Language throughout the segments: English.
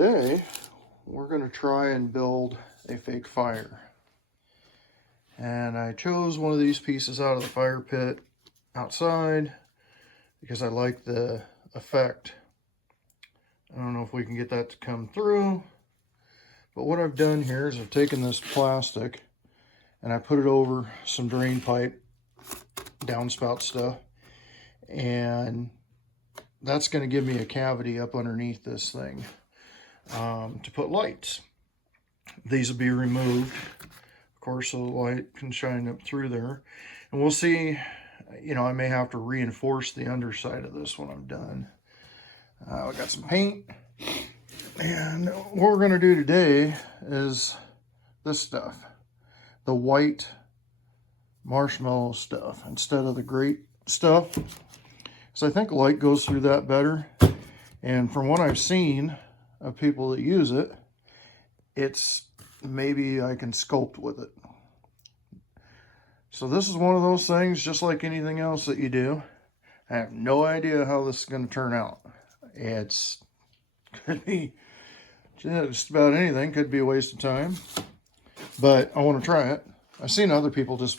today we're going to try and build a fake fire. And I chose one of these pieces out of the fire pit outside because I like the effect. I don't know if we can get that to come through, but what I've done here is I've taken this plastic and I put it over some drain pipe downspout stuff, and that's going to give me a cavity up underneath this thing to put lights. These will be removed, of course, so the light can shine up through there. And we'll see, you know, I may have to reinforce the underside of this when I'm done. I got some paint, and what we're going to do today is this stuff, the white marshmallow stuff instead of the grape stuff. So I think light goes through that better, and from what I've seen of people that use it, it's maybe I can sculpt with it. So this is one of those things, just like anything else that you do. I have no idea how this is going to turn out. It's could be just about anything, could be a waste of time, but I want to try it. I've seen other people just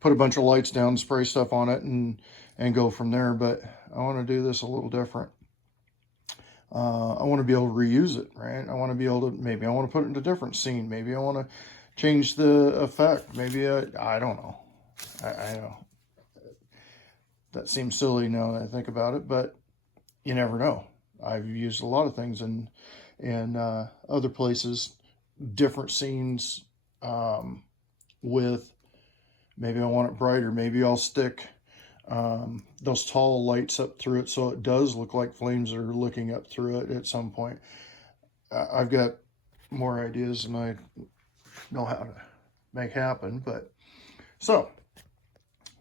put a bunch of lights down, spray stuff on it, and go from there, but I want to do this a little different. I want to be able to reuse it, right? I want to be able to, maybe I want to put it in a different scene. Maybe I want to change the effect. Maybe I don't know. I know. That seems silly now that I think about it, but you never know. I've used a lot of things in other places, different scenes, with maybe I want it brighter. Maybe I'll stick those tall lights up through it so it does look like flames are looking up through it at some point. I've got more ideas than I know how to make happen, but so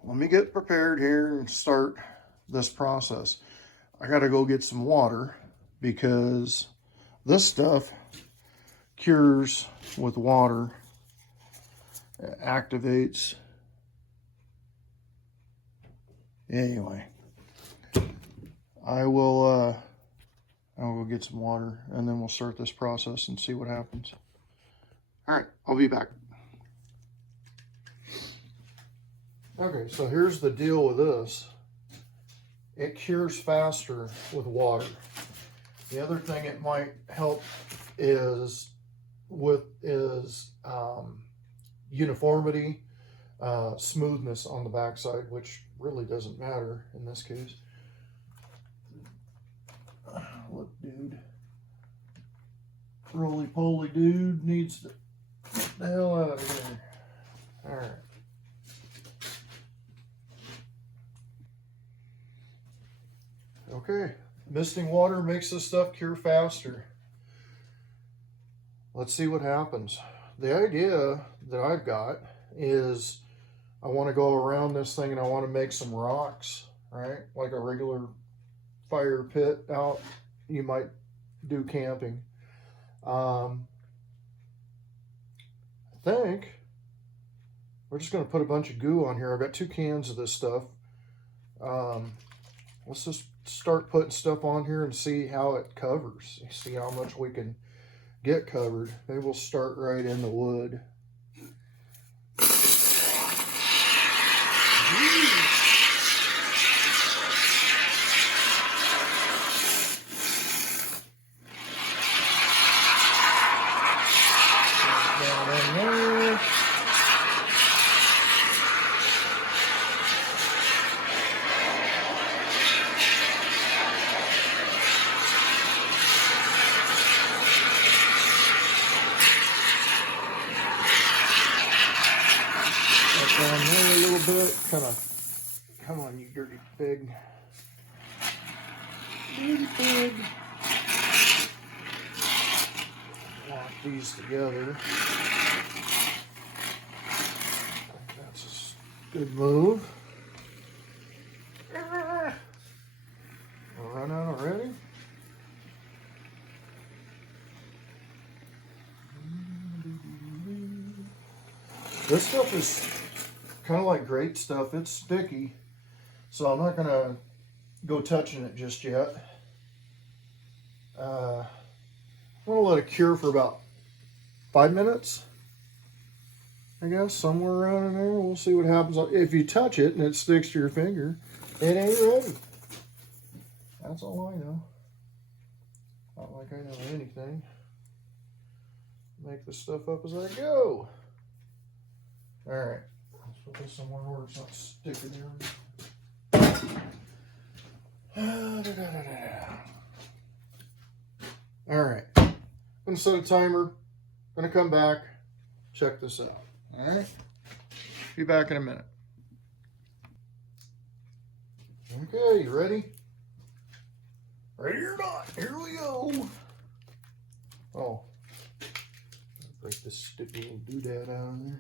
let me get prepared here and start this process. I got to go get some water because this stuff cures with water, it activates. Anyway, I will get some water and then we'll start this process and see what happens. All right, I'll be back. Okay, so here's the deal with this. It cures faster with water. The other thing it might help is uniformity, smoothness on the backside, which really doesn't matter in this case. Look, dude. Roly-poly dude needs to get the hell out of here. All right. Okay, misting water makes this stuff cure faster. Let's see what happens. The idea that I've got is I want to go around this thing and I want to make some rocks, right? Like a regular fire pit out you might do camping. I think we're just going to put a bunch of goo on here. I've got 2 cans of this stuff. Let's just start putting stuff on here and see how it covers. See how much we can get covered. Maybe we'll start right in the wood. Down there a little bit, kind of, come on, you dirty pig. Dirty pig. Lock these together. That's a good move. We'll run out already. This stuff is kind of like great stuff. It's sticky, so I'm not gonna go touching it just yet. I'm gonna let it cure for about 5 minutes. I guess somewhere around in there. We'll see what happens. If you touch it and it sticks to your finger, it ain't ready. That's all I know. Not like I know anything. Make this stuff up as I go. All right, let's put this somewhere where it's not sticking there. All right, I'm gonna set a timer. Gonna come back, check this out. All right, be back in a minute. Okay, you ready? Ready or not? Here we go. Oh, break this stupid little doodad out of there.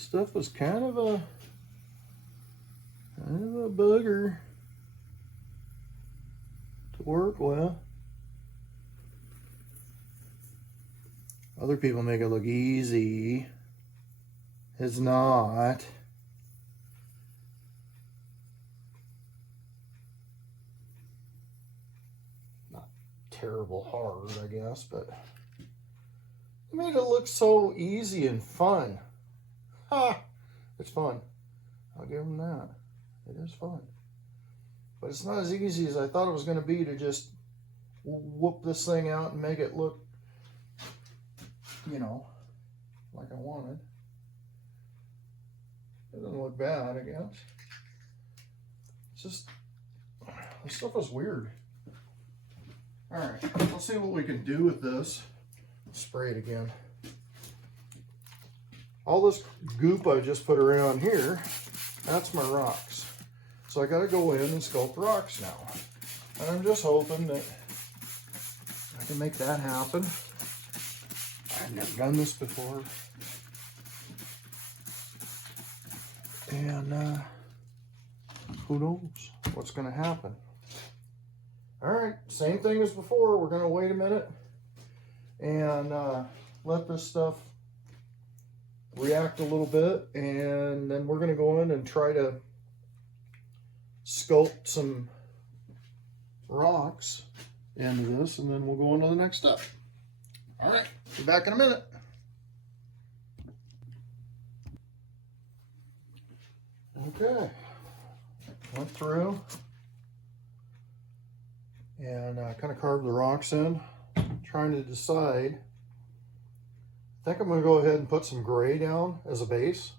Stuff was kind of a bugger to work with. Other people make it look easy. It's not. Not terrible hard, I guess, but it made it look so easy and fun. Ha! It's fun. I'll give them that. It is fun. But it's not as easy as I thought it was going to be to just whoop this thing out and make it look, you know, like I wanted. It doesn't look bad, I guess. It's just, this stuff is weird. All right, let's see what we can do with this. Spray it again. All this goop I just put around here, that's my rocks. So I got to go in and sculpt rocks now. And I'm just hoping that I can make that happen. I've never done this before. And who knows what's going to happen. All right, same thing as before. We're going to wait a minute and let this stuff react a little bit, and then we're going to go in and try to sculpt some rocks into this, and then we'll go on to the next step. All right, be back in a minute. Okay, went through and kind of carved the rocks in, trying to decide. I think I'm going to go ahead and put some gray down as a base,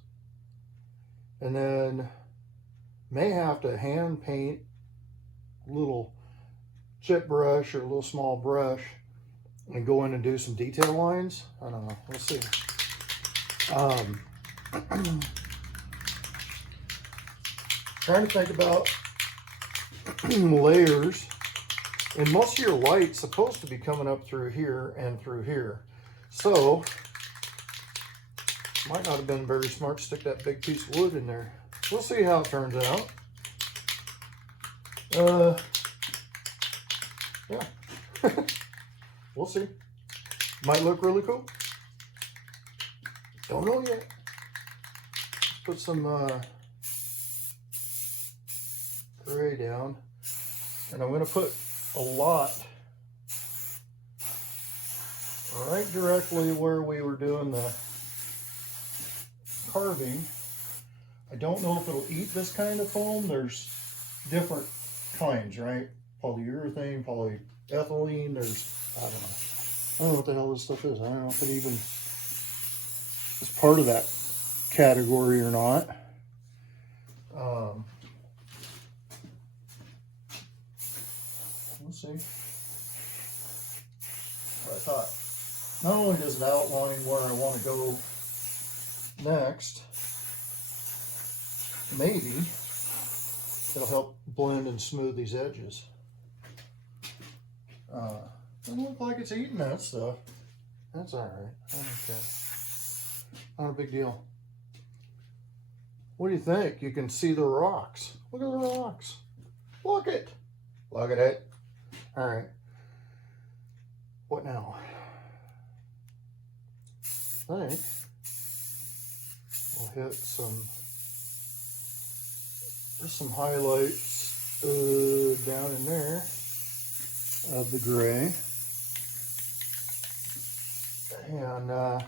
and then may have to hand paint a little chip brush or a little small brush and go in and do some detail lines. I don't know, we'll see. Trying to think about layers, and most of your light's supposed to be coming up through here and through here, so might not have been very smart to stick that big piece of wood in there. We'll see how it turns out. Yeah. We'll see. Might look really cool. Don't know yet. Put some gray down. And I'm going to put a lot right directly where we were doing the carving. I don't know if it'll eat this kind of foam. There's different kinds, right? polyurethane, polyethylene. There's, I don't know what the hell this stuff is. I don't know if it even is part of that category or not. Let's see. I thought, not only does it outline where I want to go next, maybe it'll help blend and smooth these edges. Doesn't look like it's eating that stuff. That's all right. I don't care. Not a big deal. What do you think? You can see the rocks. Look at the rocks. Look at it. Look at it. All right. What now? I think we'll hit just some highlights down in there of the gray. And I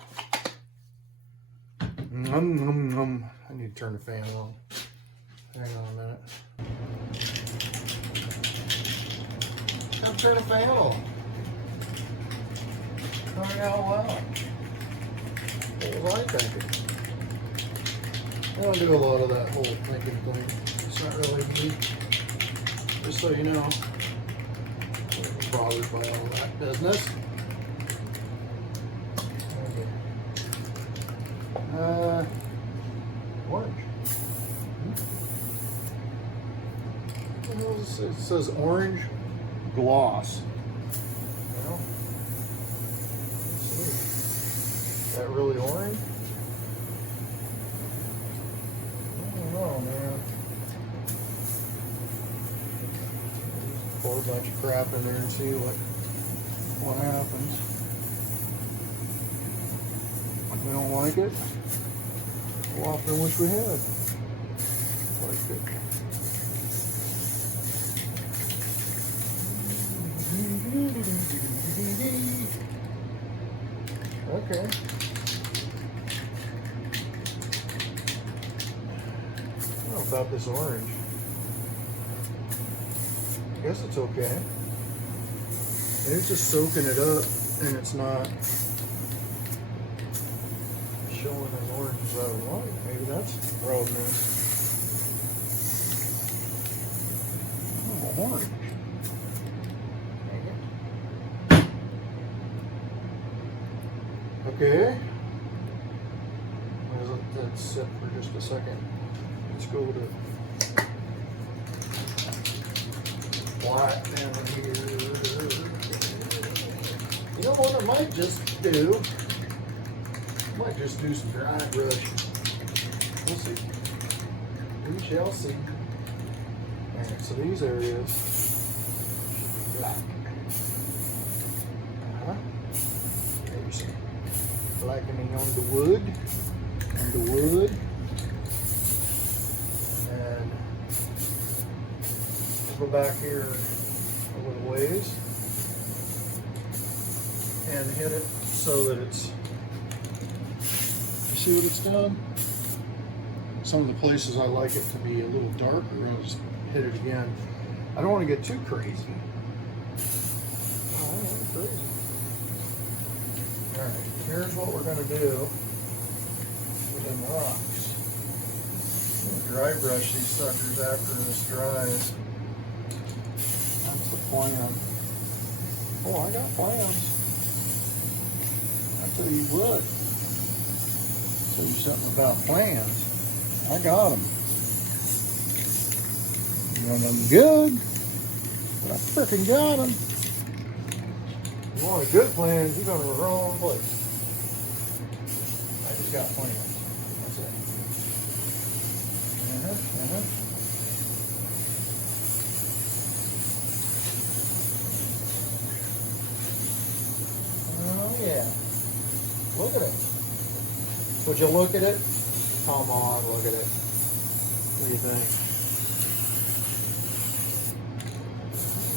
need to turn the fan on. Hang on a minute. I'll turn the fan on. Coming out loud. What was I thinking? I don't do a lot of that whole thinking thing. It's not really me. Just so you know, I'm bothered by all that business. Orange. It says orange gloss. Well, let's see. Is that really orange? I don't know, man. Pour a bunch of crap in there and see what happens. If we don't like it, we'll often wish we had liked it. Okay. I don't know about this orange. I guess it's okay. Maybe it's just soaking it up and it's not showing as orange as I would like. Maybe that's the problem is. Oh, orange. Okay. Let's sit for just a second. Let's go to black down here. You know what I might just do? I might just do some dry brushing. We'll see. We shall see. Alright, so these areas black. Maybe some blackening on the wood. And we'll go back here a little ways and hit it so that it's, you see what it's done? Some of the places I like it to be a little darker, I'll just hit it again. I don't want to get too crazy. Oh, I don't want crazy. Alright, here's what we're going to do with them rocks. Dry brush these suckers after this dries. That's the plan. Oh, I got plans. I'll tell you what. Tell you something about plans. I got them. None of them good, but I frickin' got them. You want a good plan, you're going to the wrong place. I just got plans. That's it. Oh yeah. Look at it. Would you look at it? Come on, look at it. What do you think?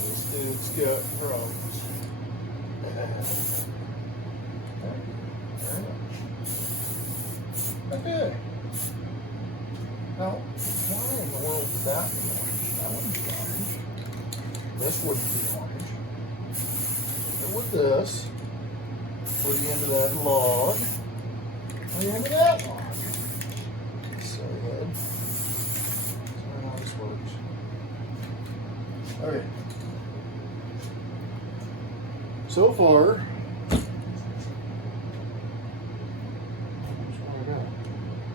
This dude's got problems. Okay. Now, why in the world is that orange? That one's orange. this wouldn't be orange. And with this, put the end of that log. The end of that log. So good. That's how this works. Alright. So far,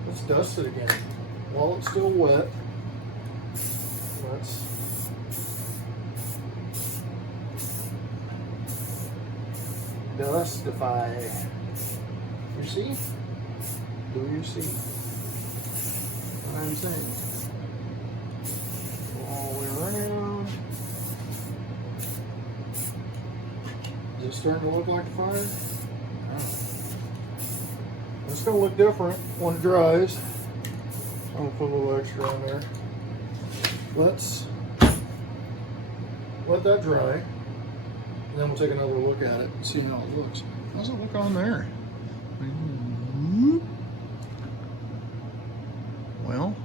let's dust it again. While it's still wet, let's dustify. You see? Do you see what I'm saying? All the way around. Is it starting to look like a fire? It's going to look different when it dries. I'm going to put a little extra on there. Let's let that dry. And then we'll take another look at it and see how it looks. How's it look on there? Well.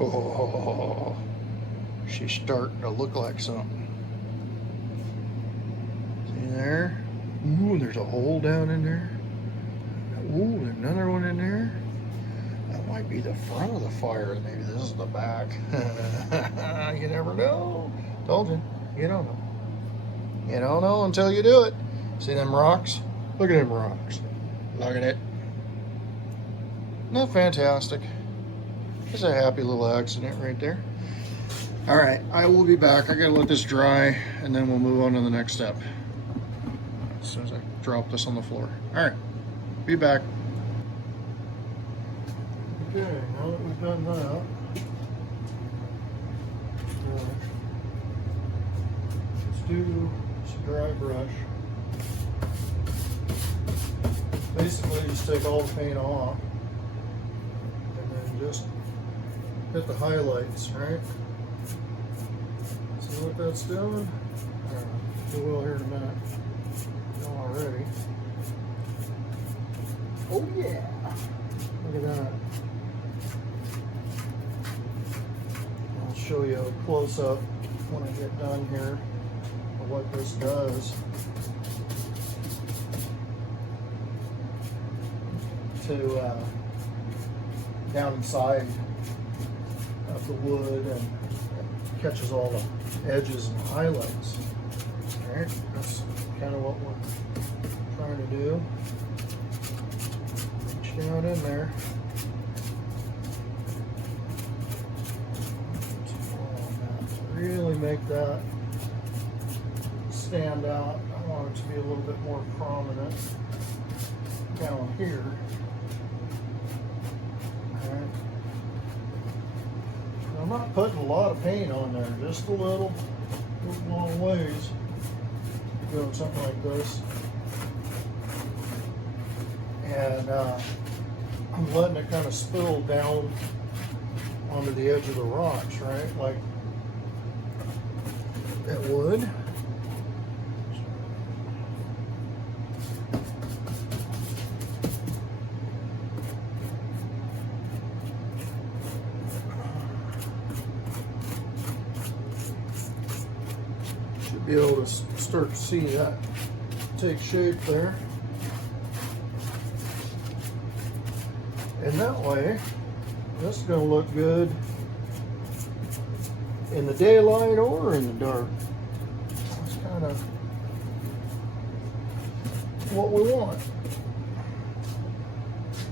Oh, she's starting to look like something. See there? Ooh, there's a hole down in there. Ooh, another one in there. That might be the front of the fire. Maybe this is the back. You never know. Told you. You don't know. You don't know until you do it. See them rocks? Look at them rocks. Look at it. Isn't that fantastic? It's a happy little accident right there. All right, I will be back. I gotta let this dry and then we'll move on to the next step. As soon as I drop this on the floor. All right, be back. Okay, now that we've done that, let's do some dry brush. Basically, just take all the paint off and then just hit the highlights, right? See what that's doing? We will here in a minute. Already. Oh yeah! Look at that. I'll show you a close-up when I get done here of what this does to down inside of the wood and catches all the edges and highlights. All right, that's kind of what we're trying to do. Reach down in there. Really make that stand out. I want it to be a little bit more prominent down here. Alright. I'm not putting a lot of paint on there, just a little, long ways. Doing something like this. And I'm letting it kind of spill down onto the edge of the rocks, right? Like it would. Should be able to start to see that take shape there. And that way, this is going to look good in the daylight or in the dark. That's kind of what we want.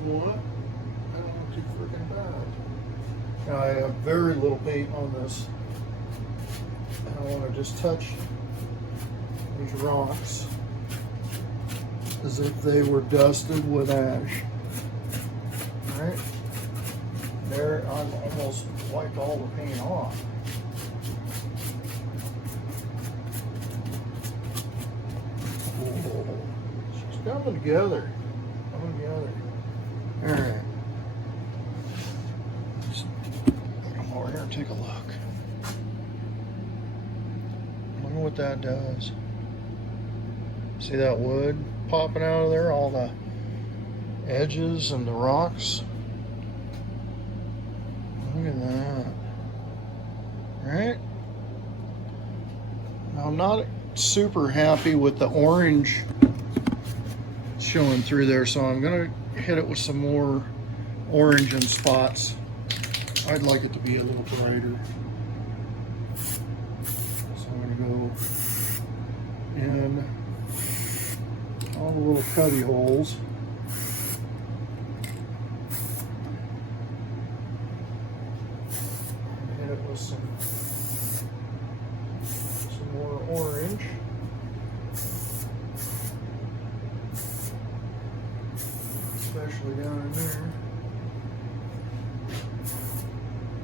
What? I don't want too freaking bad. Now I have very little paint on this. I want to just touch these rocks as if they were dusted with ash. Right? There, I've almost wiped all the paint off. It's coming together. Coming together. Alright. Just come over here and take a look. Look at what that does. See that wood popping out of there? All the edges and the rocks. Look at that. not super happy with the orange showing through there, so I'm gonna hit it with some more orange in spots. I'd like it to be a little brighter. So I'm gonna go in all the little cubby holes. And hit it with some more orange. Especially down in there.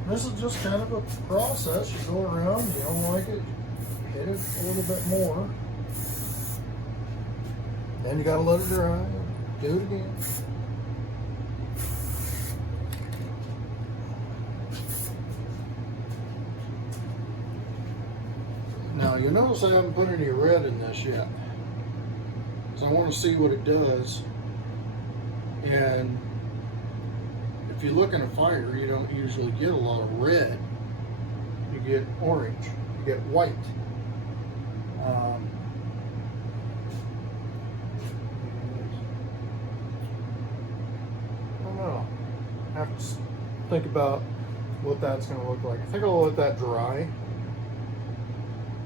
This is just kind of a process. You go around, you don't like it, hit it a little bit more. Then you gotta let it dry. Do it again. Now you notice I haven't put any red in this yet. So I want to see what it does. And if you look in a fire, you don't usually get a lot of red. You get orange, you get white. I don't know. I have to think about what that's going to look like. I think I'll let that dry.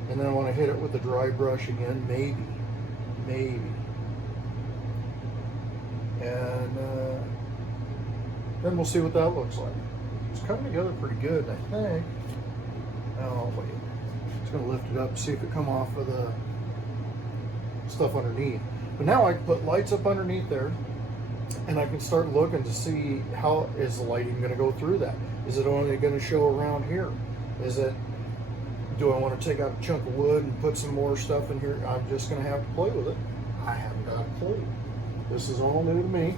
And then I want to hit it with the dry brush again, maybe. And then we'll see what that looks like. It's coming together pretty good, I think. Oh, wait. Just going to lift it up and see if it come off of the stuff underneath. But now I can put lights up underneath there, and I can start looking to see how is the lighting going to go through that. Is it only going to show around here? Do I want to take out a chunk of wood and put some more stuff in here? I'm just going to have to play with it. I haven't got a clue. This is all new to me.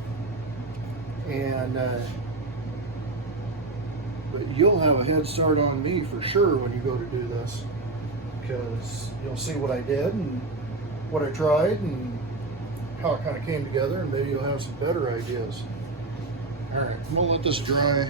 And but you'll have a head start on me for sure when you go to do this, because you'll see what I did and what I tried and how it kind of came together, and maybe you'll have some better ideas. All right, I'm gonna let this dry